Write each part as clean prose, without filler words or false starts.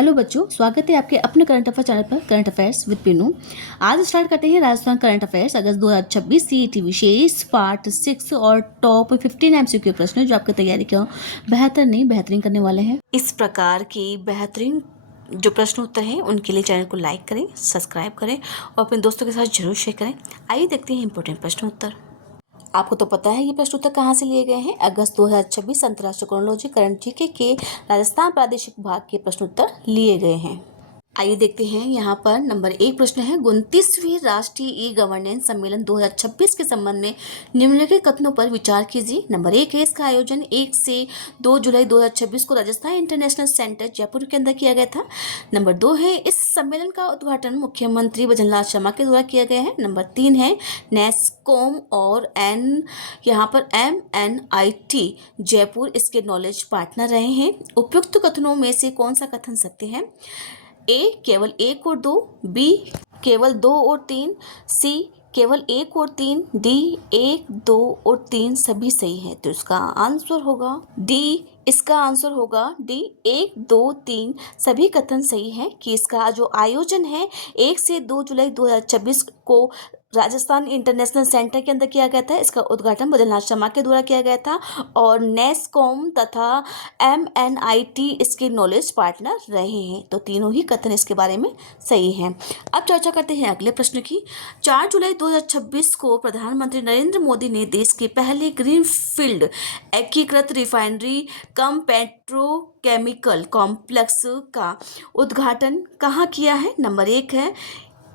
Hello बच्चों, स्वागत है आपके अपने करंट अफेयर चैनल पर करंट अफेयर्स विद पिनू। आज स्टार्ट करते हैं राजस्थान करंट अफेयर्स अगस्त 2026 सीईटी विशेष पार्ट 6 और टॉप 15 एमसीक्यू प्रश्न जो आपकी तैयारी को बेहतर नहीं बेहतरीन करने वाले हैं। इस प्रकार की बेहतरीन जो प्रश्न उत्तर हैं उनके लिए चैनल को लाइक करें, सब्सक्राइब करें और अपने दोस्तों के साथ जरूर शेयर करें। आइए देखते हैं इंपॉर्टेंट प्रश्न उत्तर। आपको तो पता है ये प्रश्न उत्तर कहाँ से लिए गए हैं। अगस्त 2026 अंतर्राष्ट्रीय क्रोनोलॉजी करंट जीके के राजस्थान प्रादेशिक भाग के प्रश्न उत्तर लिए गए हैं। आइए देखते हैं। यहाँ पर नंबर 1 प्रश्न है, 29वीं राष्ट्रीय ई गवर्नेंस सम्मेलन 2026 के संबंध में निम्नलिखित कथनों पर विचार कीजिए। नंबर 1 है, इसका आयोजन 1 से 2 जुलाई 2026 को राजस्थान इंटरनेशनल सेंटर जयपुर के अंदर किया गया था। नंबर 2 है, इस सम्मेलन का उद्घाटन मुख्यमंत्री भजनलाल शर्मा के द्वारा किया गया है। नंबर 3 है, नेस्कॉम और यहाँ पर MNIT जयपुर इसके नॉलेज पार्टनर रहे हैं। उपयुक्त कथनों में से कौन सा कथन सत्य है? ए केवल 1 और 2, बी केवल 2 और 3, सी केवल 1 और 3, डी 1, 2 और 3 सभी सही है। तो इसका आंसर होगा डी। इसका आंसर होगा डी, 1, 2, 3 सभी कथन सही है कि इसका जो आयोजन है 1 से 2 जुलाई 2026 को राजस्थान इंटरनेशनल सेंटर के अंदर किया गया था। इसका उद्घाटन भजनलाल शर्मा के द्वारा किया गया था और नेस्कॉम तथा MNIT इसके नॉलेज पार्टनर रहे हैं। तो तीनों ही कथन इसके बारे में सही हैं। अब चर्चा करते हैं अगले प्रश्न की। 4 जुलाई 2026 को प्रधानमंत्री नरेंद्र मोदी ने देश के पहले ग्रीनफील्ड एकीकृत रिफाइनरी कम पेट्रोकेमिकल कॉम्प्लेक्स का उद्घाटन कहाँ किया है? नंबर 1 है,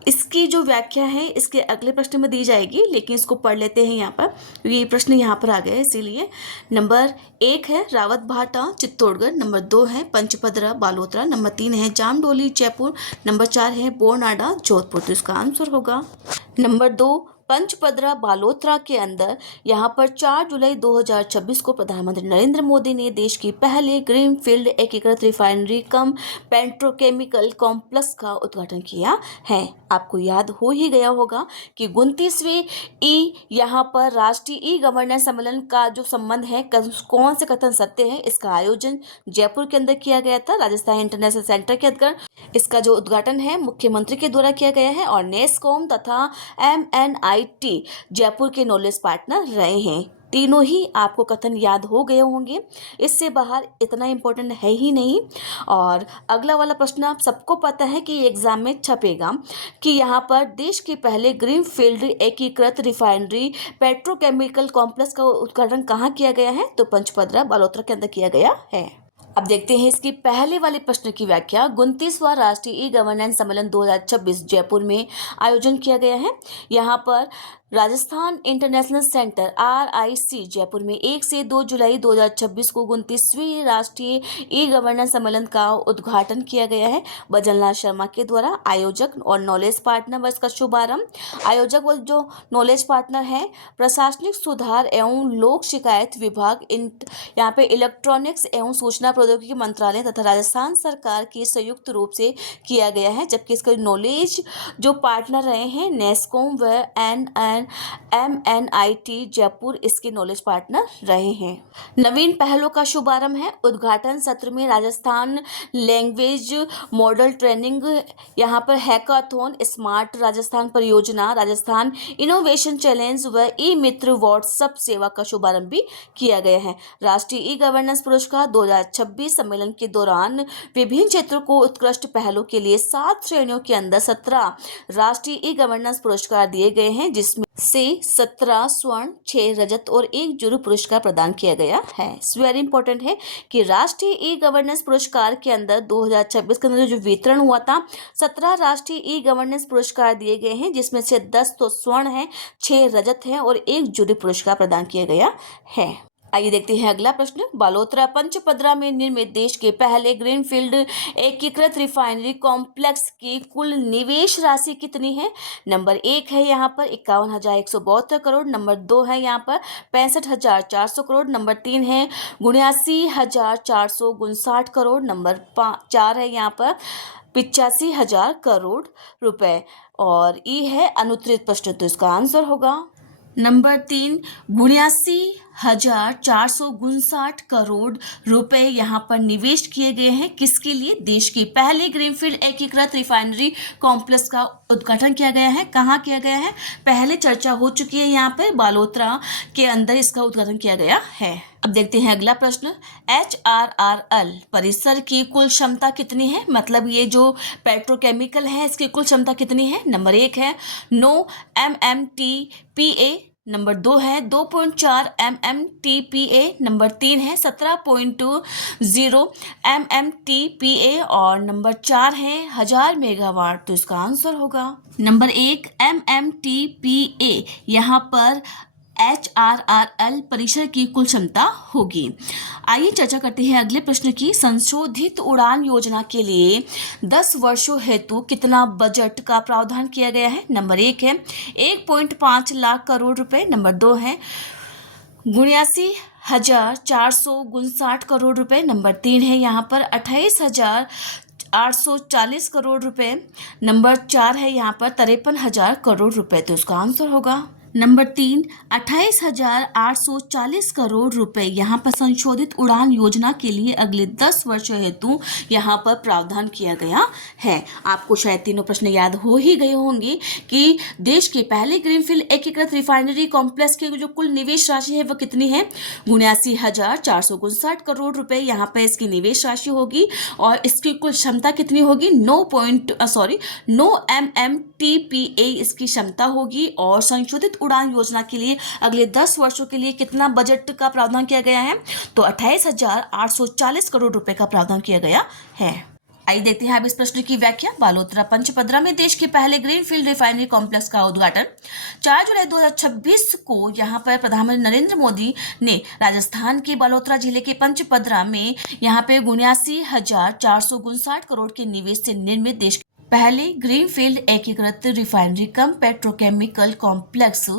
इसकी जो व्याख्या है इसके अगले प्रश्न में दी जाएगी, लेकिन इसको पढ़ लेते हैं यहाँ पर। ये प्रश्न यहाँ पर आ गया है इसीलिए। नंबर 1 है रावत भाटा चित्तौड़गढ़। नंबर 2 है पंचपदरा बालोतरा। नंबर 3 है जामडोली जयपुर। नंबर 4 है बोरनाडा जोधपुर। तो इसका आंसर होगा नंबर 2 पंचपदरा बालोतरा के अंदर यहाँ पर 4 जुलाई 2026 को प्रधानमंत्री नरेंद्र मोदी ने देश की पहले ग्रीनफील्ड एकीकृत रिफाइनरी कम पेट्रोकेमिकल कॉम्प्लेक्स का उद्घाटन किया है। आपको याद हो ही गया होगा कि 29वें यहाँ पर राष्ट्रीय ई गवर्नेंस सम्मेलन का जो संबंध है कौन से कथन सत्य है। इसका आयोजन जयपुर के अंदर किया गया था राजस्थान इंटरनेशनल सेंटर के अंदर। इसका जो उद्घाटन है मुख्यमंत्री के द्वारा किया गया है और नेस्कॉम तथा MNIT जयपुर के नॉलेज पार्टनर रहे हैं। तीनों ही आपको कथन याद हो गए होंगे, इससे बाहर इतना इम्पोर्टेंट है ही नहीं। और अगला वाला प्रश्न आप सबको पता है कि एग्जाम में छपेगा कि यहाँ पर देश के पहले ग्रीनफील्ड एकीकृत रिफाइनरी पेट्रोकेमिकल कॉम्प्लेक्स का उद्घाटन कहाँ किया गया है? तो पंचपदरा बालोतरा के अंदर किया गया है। अब देखते हैं इसकी पहले वाले प्रश्न की व्याख्या। 29वां राष्ट्रीय ई गवर्नेंस सम्मेलन 2026 जयपुर में आयोजन किया गया है। यहाँ पर Rajasthan international centre RIC Jaipur में 1 से 2 जुलाई 2026 को 29वीं राष्ट्रीय ई गवर्नेंस सम्मेलन का उद्घाटन किया गया है भजनलाल शर्मा के द्वारा। आयोजक और नॉलेज पार्टनर व इसका शुभारंभ आयोजक व जो नॉलेज पार्टनर है प्रशासनिक सुधार एवं लोक शिकायत विभाग, यहाँ पे इलेक्ट्रॉनिक्स एवं सूचना प्रौद्योगिकी मंत्रालय तथा राजस्थान सरकार की संयुक्त रूप से किया गया है। जबकि इसका नॉलेज जो पार्टनर रहे हैं नेस्कॉम व MNIT जयपुर इसके नॉलेज पार्टनर रहे हैं। नवीन पहलों का शुभारंभ है। उद्घाटन सत्र में राजस्थान लैंग्वेज मॉडल ट्रेनिंग, यहाँ पर हैकाथॉन, स्मार्ट राजस्थान परियोजना, राजस्थान इनोवेशन चैलेंज व ई मित्र व्हाट्सएप सेवा का शुभारंभ भी किया गया है। राष्ट्रीय ई गवर्नेंस पुरस्कार 2026 सम्मेलन के दौरान विभिन्न क्षेत्रों को उत्कृष्ट पहलों के लिए 7 श्रेणियों के अंदर 17 राष्ट्रीय ई गवर्नेंस पुरस्कार दिए गए हैं, जिसमें से 17 स्वर्ण, 6 रजत और 1 जुरू पुरस्कार प्रदान किया गया है। वेरी इंपॉर्टेंट है कि राष्ट्रीय ई गवर्नेंस पुरस्कार के अंदर 2026 के अंदर जो वितरण हुआ था 17 राष्ट्रीय ई गवर्नेंस पुरस्कार दिए गए हैं, जिसमें से 10 तो स्वर्ण है, 6 रजत है और 1 जुरू पुरस्कार प्रदान किया गया है। आइए देखते हैं अगला प्रश्न। बालोतरा पंचपदरा में निर्मित देश के पहले ग्रीनफील्ड एकीकृत रिफाइनरी कॉम्प्लेक्स की कुल निवेश राशि कितनी है? नंबर 1 है यहाँ पर 51,172 करोड़। नंबर 2 है यहाँ पर 65,400 करोड़। नंबर 3 है 79,459 करोड़। नंबर 4 है यहाँ पर 85,000 करोड़ रुपए और ई है अनुत्तरित प्रश्न। तो इसका आंसर होगा नंबर 3, 82,459 करोड़ रुपए यहाँ पर निवेश किए गए हैं। किसके लिए? देश की पहले ग्रीनफील्ड एकीकृत रिफाइनरी कॉम्प्लेक्स का उद्घाटन किया गया है। कहाँ किया गया है? पहले चर्चा हो चुकी है, यहाँ पर बालोतरा के अंदर इसका उद्घाटन किया गया है। अब देखते हैं अगला प्रश्न। HRRL परिसर की कुल क्षमता कितनी है? मतलब ये जो पेट्रोकेमिकल है इसकी कुल क्षमता कितनी है? नंबर 1 है 9 MMTPA, नंबर 2 है 2.4 MMTPA, नंबर 3 है 17.0 MMTPA और नंबर 4 है 1000 मेगावाट। तो इसका आंसर होगा नंबर 1 MMTPA। यहाँ पर HRRL परिसर की कुल क्षमता होगी। आइए चर्चा करते हैं अगले प्रश्न की। संशोधित उड़ान योजना के लिए 10 वर्षों हेतु कितना बजट का प्रावधान किया गया है? नंबर 1 है 1.5 लाख करोड़ रुपए, नंबर 2 है 79,459 करोड़ रुपए, नंबर 3 है यहाँ पर 28,840 करोड़ रुपए, नंबर 4 है यहाँ पर 53,000 करोड़ रुपए। तो इसका आंसर होगा नंबर 3 28,840 करोड़ रुपए यहाँ पर संशोधित उड़ान योजना के लिए अगले 10 वर्षों हेतु यहाँ पर प्रावधान किया गया है। आपको शायद तीनों प्रश्न याद हो ही गए होंगे कि देश के पहले ग्रीनफील्ड एकीकृत रिफाइनरी कॉम्प्लेक्स की जो कुल निवेश राशि है वह कितनी है? 79,459 करोड़ रुपए यहाँ पर इसकी निवेश राशि होगी और इसकी कुल क्षमता कितनी होगी? 9 MMTPA इसकी क्षमता होगी। और संशोधित उड़ान योजना के लिए अगले 10 वर्षों के लिए कितना बजट का प्रावधान किया गया है? तो 28,840 करोड़ रुपए का प्रावधान किया गया है। आइए देखते हैं अब इस प्रश्न की व्याख्या। बालोतरा पंचपदरा में देश के पहले ग्रीनफील्ड रिफाइनरी कॉम्प्लेक्स का उद्घाटन 4 जुलाई 2026 को यहाँ पर प्रधानमंत्री नरेंद्र मोदी ने राजस्थान के बालोतरा जिले के पंचपदरा में यहाँ पे 79,459 करोड़ के निवेश से निर्मित देश पहले ग्रीनफील्ड एकीकृत रिफाइनरी कम पेट्रोकेमिकल कॉम्प्लेक्स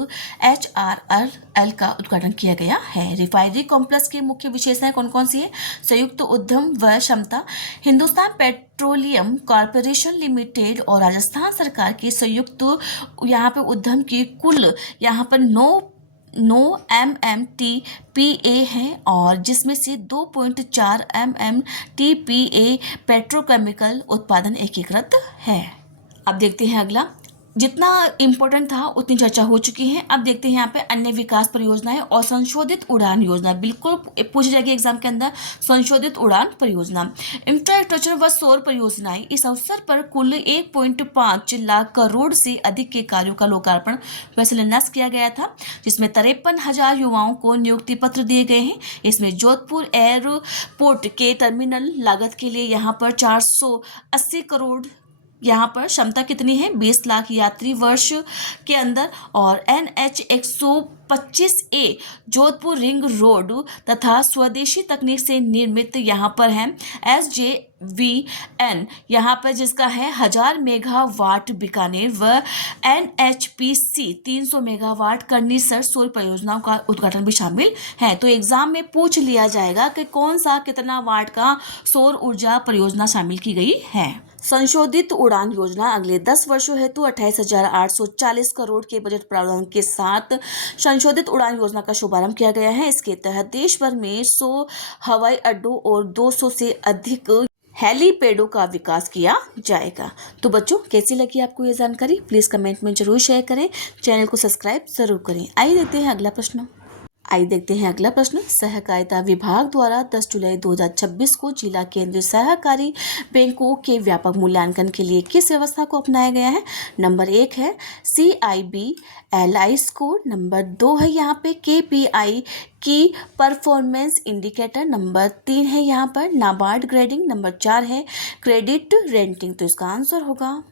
HRRL का उद्घाटन किया गया है। रिफाइनरी कॉम्प्लेक्स की मुख्य विशेषताएं कौन कौन सी है? संयुक्त उद्यम व क्षमता, हिंदुस्तान पेट्रोलियम कॉर्पोरेशन लिमिटेड और राजस्थान सरकार के संयुक्त यहाँ पे उद्यम की कुल यहाँ पर 9 MMTPA है और जिसमें से 2.4 MMTPA पेट्रोकेमिकल उत्पादन एकीकृत है। अब देखते हैं अगला। जितना इम्पोर्टेंट था उतनी चर्चा हो चुकी है। अब देखते हैं यहाँ पे अन्य विकास परियोजनाएं और संशोधित उड़ान योजना। बिल्कुल पूछी जाएगी एग्जाम के अंदर संशोधित उड़ान परियोजना। इंफ्रास्ट्रक्चर व सौर परियोजनाएं। इस अवसर पर कुल 1.5 लाख करोड़ से अधिक के कार्यों का लोकार्पण व शिलान्यास किया गया था, जिसमें 53,000 युवाओं को नियुक्ति पत्र दिए गए हैं। इसमें जोधपुर एयरपोर्ट के टर्मिनल लागत के लिए यहाँ पर 480 करोड़ यहाँ पर क्षमता कितनी है? 20 लाख यात्री वर्ष के अंदर। और NH 125A Jodhpur ring road तथा स्वदेशी तकनीक से निर्मित यहाँ पर है SJVN यहाँ पर जिसका है 1000 मेगावाट बीकानेर व NHPC 300 मेगावाट करनीसर सौर परियोजनाओं का उद्घाटन भी शामिल है। तो एग्जाम में पूछ लिया जाएगा कि कौन सा कितना वाट का सौर ऊर्जा परियोजना शामिल की गई है। संशोधित उड़ान योजना अगले 10 वर्षों हेतु 28,840 करोड़ के बजट प्रावधान के साथ संशोधित उड़ान योजना का शुभारंभ किया गया है। इसके तहत देश भर में 100 हवाई अड्डों और 200 से अधिक हेलीपैडों का विकास किया जाएगा। तो बच्चों कैसी लगी आपको ये जानकारी? प्लीज़ कमेंट में जरूर शेयर करें, चैनल को सब्सक्राइब जरूर करें। आइए देखते हैं अगला प्रश्न। सहकारिता विभाग द्वारा 10 जुलाई 2026 को जिला केंद्रीय सहकारी बैंकों के व्यापक मूल्यांकन के लिए किस व्यवस्था को अपनाया गया है? नंबर 1 है CIBLI स्कोर, नंबर 2 है यहाँ पे KPI की परफॉर्मेंस इंडिकेटर, नंबर 3 है यहाँ पर नाबार्ड ग्रेडिंग, नंबर 4 है क्रेडिट रेटिंग। तो इसका आंसर होगा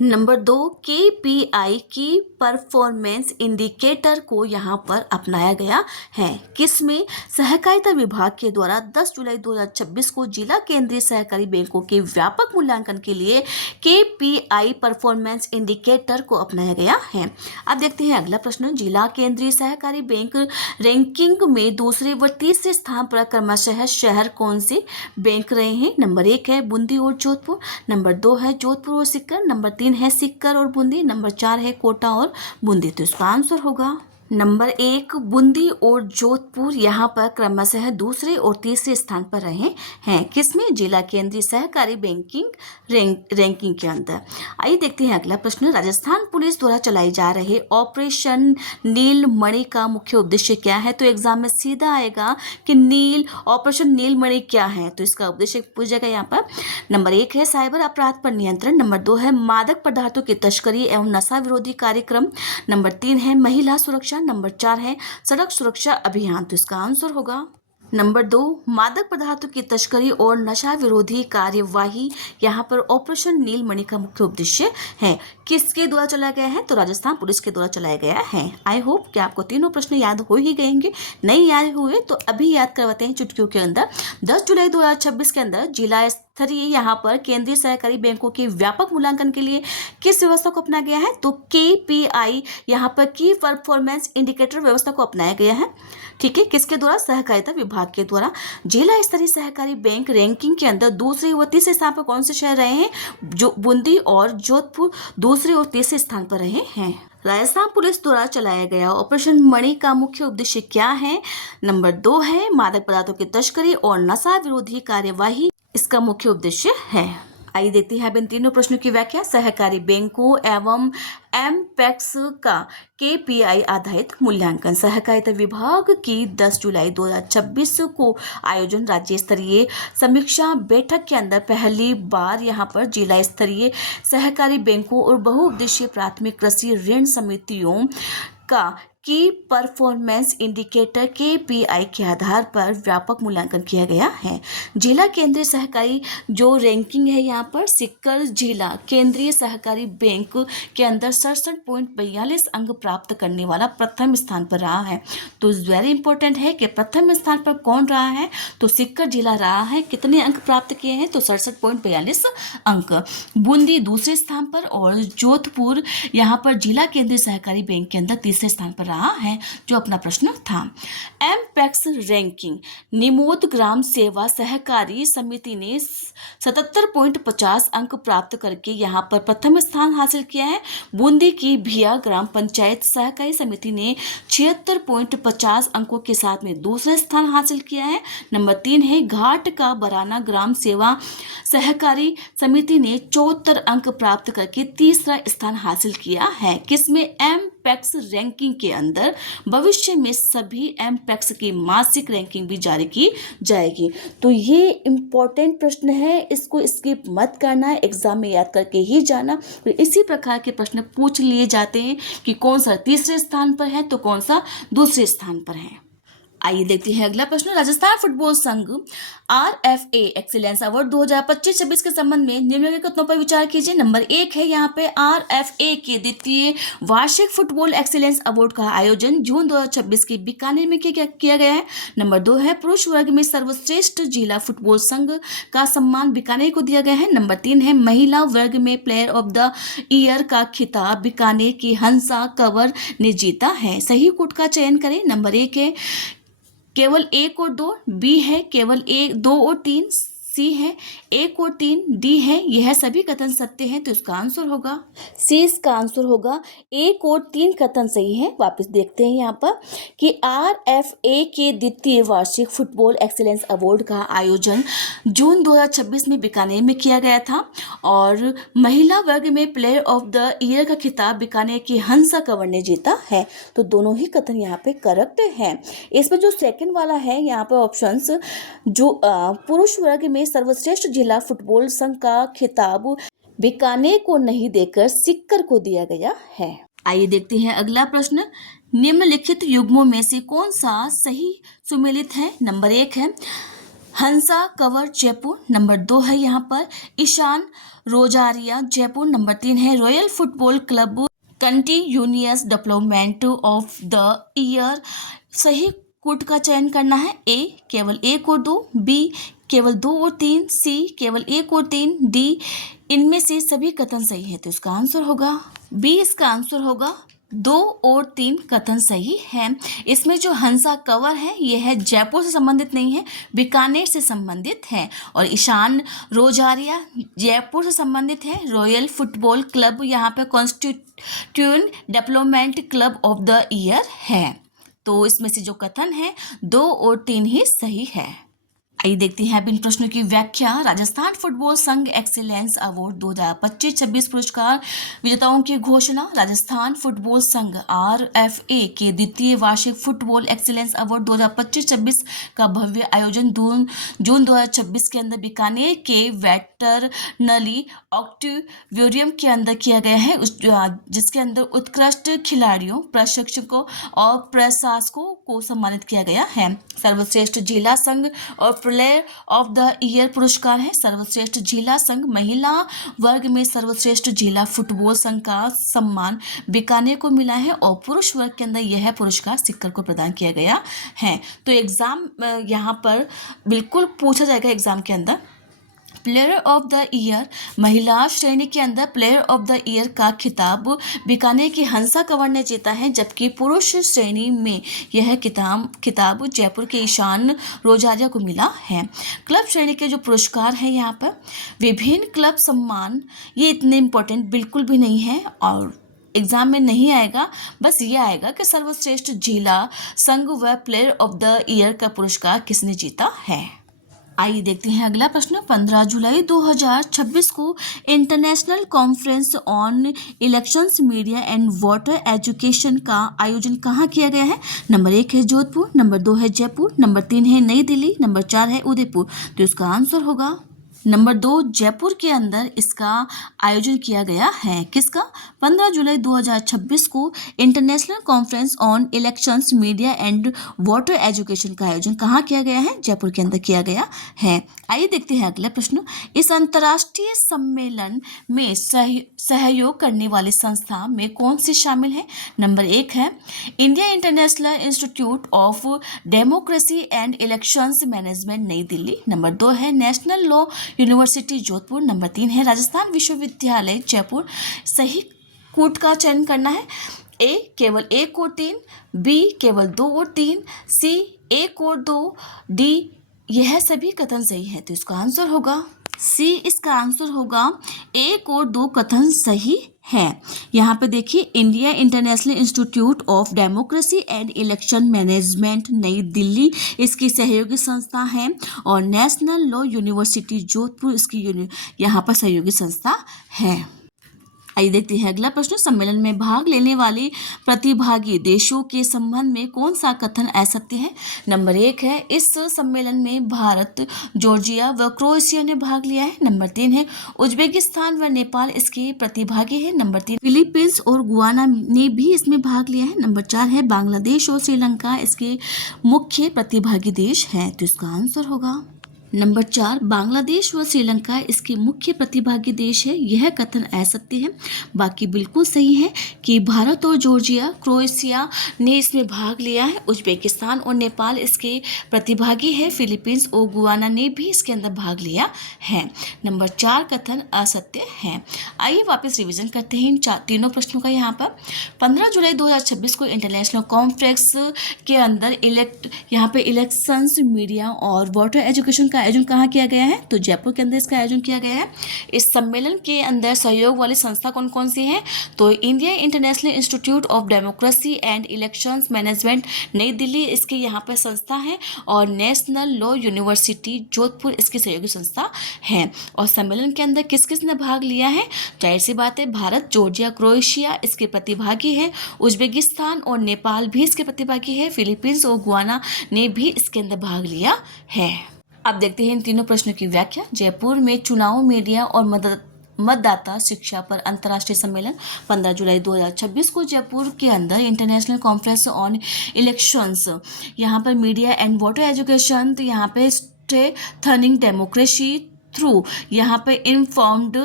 नंबर 2 KPI की परफॉर्मेंस इंडिकेटर को यहाँ पर अपनाया गया है। किसमें? सहकारिता विभाग के द्वारा 10 जुलाई 2026 को जिला केंद्रीय सहकारी बैंकों के व्यापक मूल्यांकन के लिए KPI परफॉर्मेंस इंडिकेटर को अपनाया गया है। अब देखते हैं अगला प्रश्न। जिला केंद्रीय सहकारी बैंक रैंकिंग में दूसरे व तीसरे स्थान पर क्रमशः शहर कौन से बैंक रहे हैं? नंबर 1 है बूंदी और जोधपुर, नंबर 2 है जोधपुर और सीकर, नंबर 3 है सीकर और बूंदी, नंबर 4 है कोटा और बूंदी। तो इसका आंसर होगा नंबर 1 बूंदी और जोधपुर यहाँ पर क्रमशः दूसरे और तीसरे स्थान पर रहे हैं। किसमें? जिला केंद्रीय सहकारी बैंकिंग रैंकिंग के अंदर। आइए देखते हैं अगला प्रश्न। राजस्थान पुलिस द्वारा चलाई जा रहे ऑपरेशन नीलमणि का मुख्य उद्देश्य क्या है? तो एग्जाम में सीधा आएगा कि ऑपरेशन नीलमणि क्या है, तो इसका उद्देश्य पूछेगा यहाँ पर। नंबर 1 है साइबर अपराध पर नियंत्रण। नंबर 2 है मादक पदार्थों की तस्करी एवं नशा विरोधी कार्यक्रम। नंबर 3 है महिला सुरक्षा। नंबर 4 है सड़क सुरक्षा अभियान। तो इसका आंसर होगा नंबर 2 मादक पदार्थों की तस्करी और नशा विरोधी कार्यवाही। यहाँ पर ऑपरेशन नीलमणि का मुख्य उद्देश्य है। किसके द्वारा चलाया गया है? तो राजस्थान पुलिस के द्वारा चलाया गया है। आई होप कि आपको तीनों प्रश्न याद हो ही गएंगे। नहीं याद हुए तो अभी याद करवाते हैं चुटकियों के अंदर। 10 जुलाई 2026 के अंदर जिला स्तरीय यहाँ पर केंद्रीय सहकारी बैंकों के व्यापक मूल्यांकन के लिए किस व्यवस्था को अपनाया गया है? तो KPI यहाँ पर की परफॉर्मेंस इंडिकेटर व्यवस्था को अपनाया गया है। ठीक है, किसके द्वारा? सहकारिता विभाग के द्वारा। जिला स्तरीय सहकारी बैंक रैंकिंग के अंदर दूसरे व तीसरे स्थान पर कौन से शहर रहे हैं? जो बूंदी और जोधपुर दूसरे और तीसरे स्थान पर रहे हैं। राजस्थान पुलिस द्वारा चलाया गया ऑपरेशन मणि का मुख्य उद्देश्य क्या है? नंबर 2 है मादक पदार्थों की तस्करी और नशा विरोधी कार्यवाही इसका मुख्य उद्देश्य है। आइए देखते हैं अब इन तीनों प्रश्नों की व्याख्या। सहकारी बैंकों एवं एमपेक्स का KPI आधारित मूल्यांकन। सहकारिता विभाग की 10 जुलाई 2026 को आयोजन राज्य स्तरीय समीक्षा बैठक के अंदर पहली बार यहाँ पर जिला स्तरीय सहकारी बैंकों और बहुउद्देशीय प्राथमिक कृषि ऋण समितियों का की परफॉर्मेंस इंडिकेटर KPI के आधार पर व्यापक मूल्यांकन किया गया है। जिला केंद्रीय सहकारी जो रैंकिंग है यहाँ पर सीकर जिला केंद्रीय सहकारी बैंक के अंदर 67.42 अंक प्राप्त करने वाला प्रथम स्थान पर रहा है। तो वेरी इंपॉर्टेंट है कि प्रथम स्थान पर कौन रहा है? तो सीकर जिला रहा है। कितने अंक प्राप्त किए हैं? तो 67.42 अंक। बूंदी दूसरे स्थान पर और जोधपुर यहाँ पर जिला केंद्रीय सहकारी बैंक के अंदर तीसरे स्थान पर है जो अपना प्रश्न था। एमपेक्स रैंकिंग निमोद ग्राम सेवा सहकारी समिति ने 77.50 अंक प्राप्त करके यहां पर प्रथम स्थान हासिल किया है। बूंदी की भिया ग्राम पंचायत सहकारी समिति ने 76.50 अंकों के साथ में दूसरा स्थान हासिल किया है। नंबर 3 है घाट का बराना ग्राम सेवा सहकारी समिति ने 74 अंक प्राप्त करके तीसरा स्थान हासिल किया है। किसमें? एमपेक्स रैंकिंग के अंदर। भविष्य में सभी एमपेक्स की मासिक रैंकिंग भी जारी की जाएगी। तो ये इंपॉर्टेंट प्रश्न है, इसको स्किप मत करना, एग्जाम में याद करके ही जाना। तो इसी प्रकार के प्रश्न पूछ लिए जाते हैं कि कौन सा तीसरे स्थान पर है तो कौन सा दूसरे स्थान पर है। आइए देखते हैं अगला प्रश्न। राजस्थान फुटबॉल संघ RFA एक्सीलेंस अवार्ड 2025-26 के संबंध में निम्नलिखित कथनों पर विचार कीजिए। नंबर 1 है यहाँ पे RFA के द्वितीय वार्षिक फुटबॉल एक्सीलेंस अवार्ड का आयोजन जून 2026 के बीकानेर में किया गया है। नंबर 2 है पुरुष वर्ग में सर्वश्रेष्ठ जिला फुटबॉल संघ का सम्मान बीकानेर को दिया गया है। नंबर 3 है महिला वर्ग में प्लेयर ऑफ द ईयर का खिताब बीकानेर की हंसा कंवर ने जीता है। सही कोट का चयन करें। नंबर 1 है केवल 1 और 2, बी है केवल 1, 2 और 3, सी है 1 और 3, डी है यह सभी कथन सत्य हैं। तो इसका आंसर होगा सी। इसका आंसर होगा 1 और 3 कथन सही है। वापस देखते हैं यहाँ पर कि RFA के द्वितीय वार्षिक फुटबॉल एक्सीलेंस अवार्ड का आयोजन जून 2026 में बीकानेर में किया गया था और महिला वर्ग में प्लेयर ऑफ द ईयर का खिताब बीकानेर की हंसा कंवर ने जीता है। तो दोनों ही कथन यहाँ पे करेक्ट है। इसमें जो सेकंड वाला है यहाँ पे ऑप्शंस जो पुरुष वर्ग में सर्वश्रेष्ठ जिला फुटबॉल संघ का खिताब बीकानेर को नहीं देकर सीकर को दिया गया है। आइए देखते हैं अगला प्रश्न। निम्नलिखित युग्मों में से कौन सा सही सुमेलित है? नंबर 1 है हंसा कंवर जयपुर। नंबर 2 है यहाँ पर ईशान रोजारिया जयपुर। नंबर 3 है royal football club continuous development of the year. सही कोट का चयन करना है। ए केवल 1 और 2, बी केवल 2 और 3, सी केवल 1 और 3, डी इनमें से सभी कथन सही है। तो इसका आंसर होगा बी। इसका आंसर होगा दो और तीन कथन सही है। इसमें जो हंसा कंवर है यह है जयपुर से संबंधित नहीं है, बीकानेर से संबंधित है। और ईशान रोजारिया जयपुर से संबंधित है। रॉयल फुटबॉल क्लब यहाँ पे constitution development club of the year है। तो इसमें से जो कथन है 2 और 3 ही सही है। आइए देखते हैं अब इन प्रश्नों की व्याख्या। राजस्थान फुटबॉल संघ एक्सीलेंस अवार्ड 2025-26 पुरस्कार विजेताओं की घोषणा। राजस्थान फुटबॉल संघ RFA के द्वितीय वार्षिक फुटबॉल एक्सीलेंस अवार्ड 2025-26 का भव्य आयोजन जून 2026 के अंदर बीकानेर के वेटरनरी ऑडिटोरियम के अंदर किया गया है, जिसके अंदर उत्कृष्ट खिलाड़ियों, प्रशिक्षकों और प्रशासकों को सम्मानित किया गया है। सर्वश्रेष्ठ जिला संघ और प्लेयर ऑफ द ईयर पुरस्कार है। सर्वश्रेष्ठ जिला संघ महिला वर्ग में सर्वश्रेष्ठ जिला फुटबॉल संघ का सम्मान बीकानेर को मिला है और पुरुष वर्ग के अंदर यह पुरस्कार सिक्कर को प्रदान किया गया है। तो एग्जाम यहाँ पर बिल्कुल पूछा जाएगा एग्जाम के अंदर। प्लेयर ऑफ द ईयर महिला श्रेणी के अंदर प्लेयर ऑफ द ईयर का खिताब बीकानेर की हंसा कंवर ने जीता है, जबकि पुरुष श्रेणी में यह खिताब जयपुर के ईशान रोजारिया को मिला है। क्लब श्रेणी के जो पुरस्कार हैं यहाँ पर विभिन्न क्लब सम्मान, ये इतने इम्पोर्टेंट बिल्कुल भी नहीं है और एग्जाम में नहीं आएगा। बस ये आएगा कि सर्वश्रेष्ठ जिला संघ व प्लेयर ऑफ द ईयर का पुरस्कार किसने जीता है। आइए देखते हैं अगला प्रश्न। 15 जुलाई 2026 को international conference on elections media and voter education का आयोजन कहाँ किया गया है। नंबर 1 है जोधपुर, नंबर 2 है जयपुर, नंबर 3 है नई दिल्ली, नंबर 4 है उदयपुर। तो इसका आंसर होगा नंबर 2 जयपुर के अंदर इसका आयोजन किया गया है। किसका? 15 जुलाई 2026 को international conference on elections media and voter education का आयोजन कहाँ किया गया है? जयपुर के अंदर किया गया है। आइए देखते हैं अगला प्रश्न। इस अंतर्राष्ट्रीय सम्मेलन में सहयोग करने वाली संस्था में कौन सी शामिल है? नंबर 1 है India international institute of democracy and elections management नई दिल्ली, नंबर 2 है national law university Jodhpur, number 3 है राजस्थान विश्वविद्यालय जयपुर। सही कूट का चयन करना है। ए केवल 1 और 3, बी केवल 2 और 3, सी 1 और 2, डी यह सभी कथन सही है। तो इसका आंसर होगा सी। इसका आंसर होगा 1 और 2 कथन सही है। यहाँ पे देखिए India international institute of democracy and election management नई दिल्ली इसकी सहयोगी संस्था है और नेशनल लॉ यूनिवर्सिटी जोधपुर इसकी यहाँ पर सहयोगी संस्था है। आइए देखते हैं अगला प्रश्न। सम्मेलन में भाग लेने वाले प्रतिभागी देशों के संबंध में कौन सा कथन असत्य है? नंबर 1 है इस सम्मेलन में भारत, जॉर्जिया व क्रोएशिया ने भाग लिया है। नंबर 3 है उज्बेकिस्तान व नेपाल इसके प्रतिभागी है। नंबर 3 फिलीपींस और गुयाना ने भी इसमें भाग लिया है। नंबर 4 है बांग्लादेश और श्रीलंका इसके मुख्य प्रतिभागी देश हैं। तो इसका आंसर होगा नंबर 4 बांग्लादेश व श्रीलंका इसके मुख्य प्रतिभागी देश है। यह कथन असत्य है। बाकी बिल्कुल सही है कि भारत और जॉर्जिया, क्रोएशिया ने इसमें भाग लिया है। उज्बेकिस्तान और नेपाल इसके प्रतिभागी है। फिलीपींस और गुयाना ने भी इसके अंदर भाग लिया है। नंबर 4 कथन असत्य है। आइए वापस रिविजन करते हैं इन तीनों प्रश्नों का। यहाँ पर 15 जुलाई 2026 को इंटरनेशनल कॉन्फ्रेंस के अंदर यहाँ पे इलेक्शंस मीडिया और वोटर एजुकेशन का आयोजन कहाँ किया गया है? तो जयपुर के अंदर इसका आयोजन किया गया है। इस सम्मेलन के अंदर सहयोग वाली संस्था कौन कौन सी हैं? तो India international institute of democracy and elections management नई दिल्ली इसके यहाँ पर संस्था है और नेशनल लॉ यूनिवर्सिटी जोधपुर इसकी सहयोगी संस्था है। और सम्मेलन के अंदर किस किस ने भाग लिया है? जाहिर सी बात है भारत, जॉर्जिया, क्रोएशिया इसके प्रतिभागी है। उज्बेकिस्तान और नेपाल भी इसके प्रतिभागी है। फिलीपींस और गुयाना ने भी इसके अंदर भाग लिया है। अब देखते हैं इन तीनों प्रश्नों की व्याख्या। जयपुर में चुनाव, मीडिया और मतदाता शिक्षा पर अंतर्राष्ट्रीय सम्मेलन 15 जुलाई 2026 को जयपुर के अंदर इंटरनेशनल कॉन्फ्रेंस ऑन इलेक्शंस यहाँ पर मीडिया एंड वोटर एजुकेशन, तो यहाँ पे स्ट्रेंथनिंग डेमोक्रेसी थ्रू यहाँ पे इन्फॉर्म्ड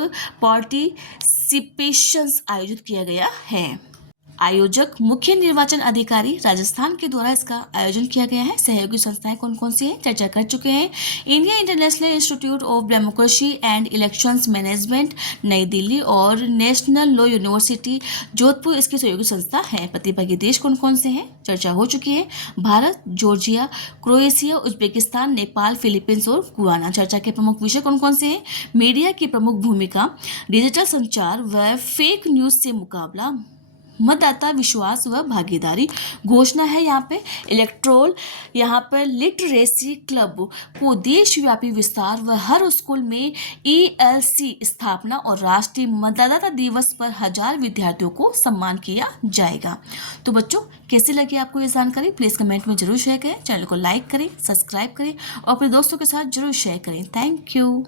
पार्टिसिपेशंस आयोजित किया गया है। आयोजक मुख्य निर्वाचन अधिकारी राजस्थान के द्वारा इसका आयोजन किया गया है। सहयोगी संस्थाएं कौन कौन सी हैं चर्चा कर चुके हैं। India international institute of democracy and elections management नई दिल्ली और नेशनल लॉ यूनिवर्सिटी जोधपुर इसकी सहयोगी संस्था है। प्रतिभागी देश कौन कौन से हैं चर्चा हो चुकी है। Bharat, Georgia, Croatia, Uzbekistan, Nepal, Philippines और गुयाना। चर्चा के प्रमुख विषय कौन कौन से हैं। मीडिया की प्रमुख भूमिका, डिजिटल संचार व फेक न्यूज से मुकाबला, मतदाता विश्वास व भागीदारी। घोषणा है यहाँ पे इलेक्ट्रोल, यहाँ पर लिटरेसी क्लब को देशव्यापी विस्तार व हर स्कूल में ELC स्थापना और राष्ट्रीय मतदाता दिवस पर 1000 विद्यार्थियों को सम्मान किया जाएगा। तो बच्चों कैसी लगी आपको ये जानकारी प्लीज़ कमेंट में जरूर शेयर करें। चैनल को लाइक करें, सब्सक्राइब करें और अपने दोस्तों के साथ जरूर शेयर करें। Thank you.